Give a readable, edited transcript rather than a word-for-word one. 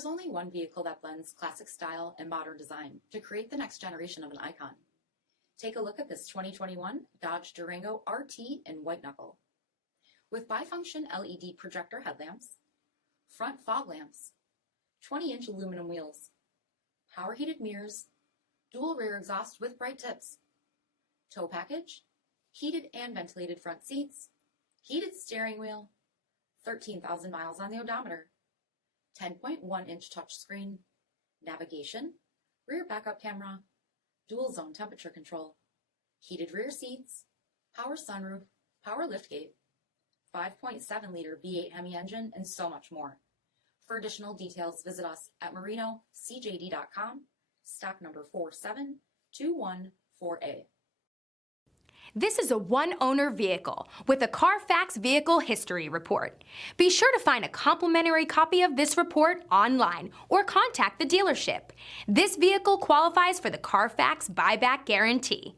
There's only one vehicle that blends classic style and modern design to create the next generation of an icon. Take a look at this 2021 Dodge Durango RT in white knuckle. With bifunction LED projector headlamps, front fog lamps, 20-inch aluminum wheels, power heated mirrors, dual rear exhaust with bright tips, tow package, heated and ventilated front seats, heated steering wheel, 13,000 miles on the odometer, 10.1-inch touchscreen, navigation, rear backup camera, dual zone temperature control, heated rear seats, power sunroof, power liftgate, 5.7-liter V8 HEMI engine, and so much more. For additional details, visit us at marinocjd.com, stock number 47214A. This is a one-owner vehicle with a Carfax Vehicle History Report. Be sure to find a complimentary copy of this report online or contact the dealership. This vehicle qualifies for the Carfax Buyback Guarantee.